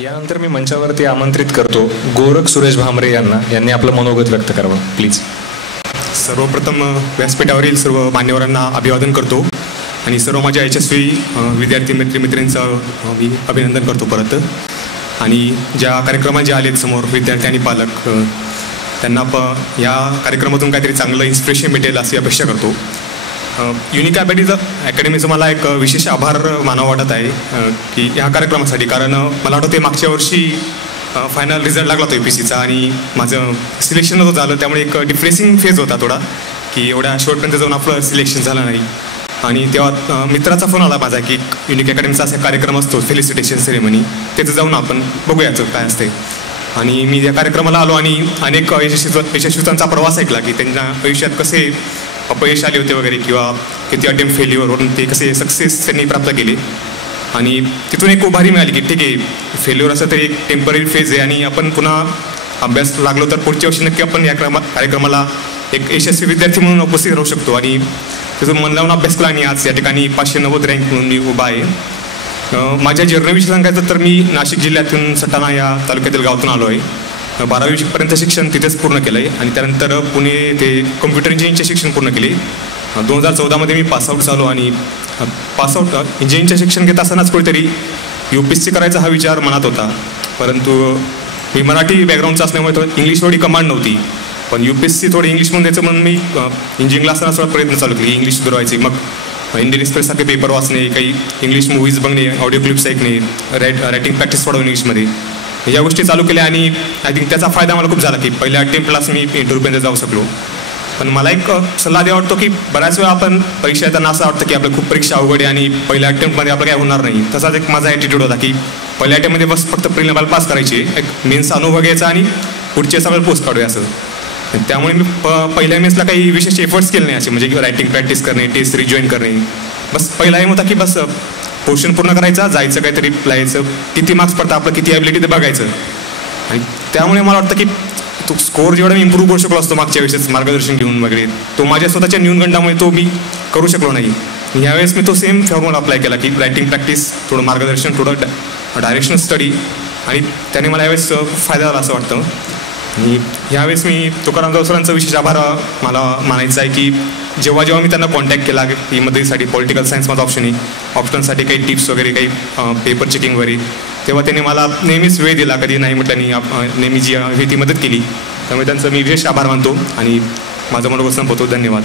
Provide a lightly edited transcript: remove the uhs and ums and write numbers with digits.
यानंतर मी मंचावरती आमंत्रित करतो गोरख सुरेश भामरे यांनी आपलं मनोगत व्यक्त करावं प्लीज. सर्वप्रथम व्यासपीठावरील सर्व मान्यवरांना अभिवादन करतो आणि सर्व माझ्या यशस्वी विद्यार्थी मित्रांचं मी अभिनंदन करतो परत. आणि ज्या कार्यक्रमात जे आलेत समोर विद्यार्थी आणि पालक त्यांना या कार्यक्रमातून काहीतरी चांगलं इन्स्पिरेशन भेटेल अशी अपेक्षा करतो. युनिक अकॅडमीचं मला एक विशेष आभार मानावं वाटत आहे की ह्या कार्यक्रमासाठी. कारण मला वाटतं ते मागच्या वर्षी फायनल रिझल्ट लागला तो UPSCचा आणि माझं सिलेक्शन नव्हतं झालं, त्यामुळे एक डिप्रेसिंग फेज होता थोडा की एवढ्या शेवटपर्यंत जाऊन आपलं सिलेक्शन झालं नाही. आणि तेव्हा मित्राचा फोन आला माझा की युनिक अकॅडमीचा असा कार्यक्रम असतो फेलिसिटेशन सेरेमनी, तिथं जाऊन आपण बघूयाचं काय असते. आणि मी या कार्यक्रमाला आलो आणि अनेक यशस्वीतांचा प्रवास ऐकला की त्यांच्या आयुष्यात कसे अपयश आले होते वगैरे किंवा किती अटेम्प्ट फेल्युअरवरून ते कसे सक्सेस त्यांनी प्राप्त केले. आणि तिथून एक उभारी मिळाली की ठीक आहे, फेल्युअर असं तरी एक टेम्पररी फेज आहे आणि आपण पुन्हा अभ्यास लागलो तर पुढच्या वर्षी नक्की आपण या कार्यक्रमाला एक यशस्वी विद्यार्थी म्हणून उपस्थित राहू शकतो. आणि तिथून मन लावून अभ्यास केला आणि आज या ठिकाणी 590 रँक म्हणून मी उभा आहे. माझ्या जर्नविषयी सांगायचं तर मी नाशिक जिल्ह्यातून सटाणा या तालुक्यातील गावातून आलो आहे. 12वीपर्यंत शिक्षण तिथेच पूर्ण केलं आहे आणि त्यानंतर पुणे ते कम्प्युटर इंजिनिअरिंगचे शिक्षण पूर्ण केले. 2014मध्ये मी पासआउट झालो आणि पासआउट इंजिनिअरिंगचे शिक्षण घेत असतानाच कुठेतरी UPSC करायचा हा विचार मनात होता. परंतु मी मराठी बॅकग्राऊंडचा असल्यामुळे थोडं इंग्लिश थोडी कमांड नव्हती, पण UPSC थोडी इंग्लिशमध्ये द्यायचं म्हणून मी इंजिनिअरिंगला असताना थोडा प्रयत्न चालू केले इंग्लिश सुधारायचे. मग इंडियन एक्सप्रेससारखे पेपर वाचणे, काही इंग्लिश मूवीज बघणे, ऑडिओ क्लिप्स ऐकणे, रायटिंग प्रॅक्टिस वाढवणे इंग्लिशमध्ये, या गोष्टी चालू केल्या. आणि आय थिंक त्याचा फायदा मला खूप झाला की पहिल्या अटेम्प्टलाच मी इंटरव्ह्यूपर्यंत जाऊ शकलो. पण मला एक सल्ला द्यावा वाटतो की बऱ्याच वेळा आपण परीक्षा येताना असं वाटतं की आपलं खूप परीक्षा अवघड आहे आणि पहिल्या अटेम्प्टमध्ये आपलं काय होणार नाही. तसाच एक माझा ॲटिट्यूड होता की पहिल्या अटेम्प्टमध्ये बस फक्त प्रिलिमिनरी पास करायची, एक मेन्सचा अनुभव घ्यायचा आणि पुढचे सगळं पोस्ट काढूया असं. त्यामुळे मी पहिल्या मेन्सला काही विशेष एफर्ट्स केले नाही असे, म्हणजे रायटिंग प्रॅक्टिस करणे, टेस्ट रिजॉईन करणे. बस पहिला एम होता की बस पोर्शन पूर्ण करायचा, जायचं काहीतरी लिहायचं, किती मार्क्स पडतात आपलं, किती ॲबिलिटी ते बघायचं. आणि त्यामुळे मला वाटतं की तो स्कोअर जेवढा मी इम्प्रूव्ह करू शकलो असतो मागच्या वेळेस मार्गदर्शन घेऊन वगैरे, तो माझ्या स्वतःच्या न्यूनगंडामुळे तो मी करू शकलो नाही. यावेळेस मी तो सेम फॉर्म्युला अप्लाय केला की रायटिंग प्रॅक्टिस, थोडं मार्गदर्शन, थोडं डायरेक्शनल स्टडी, आणि त्याने मला यावेळेस फायदा झाला असं वाटतं. आणि यावेळेस मी तुकाराम सरांचा विशेष आभार मला मानायचा आहे की जेव्हा जेव्हा मी त्यांना कॉन्टॅक्ट केला की मदतीसाठी पॉलिटिकल सायन्स माझा ऑप्शन आहे, ऑप्शनसाठी काही टिप्स वगैरे, काही पेपर चेकिंग वगैरे, तेव्हा त्यांनी मला नेहमीच वेळ दिला, कधी नाही म्हटल्याने नेहमी जी हवी ती मदत केली. त्यामुळे त्यांचं मी विशेष आभार मानतो आणि माझं मनोगत संपवतो. धन्यवाद.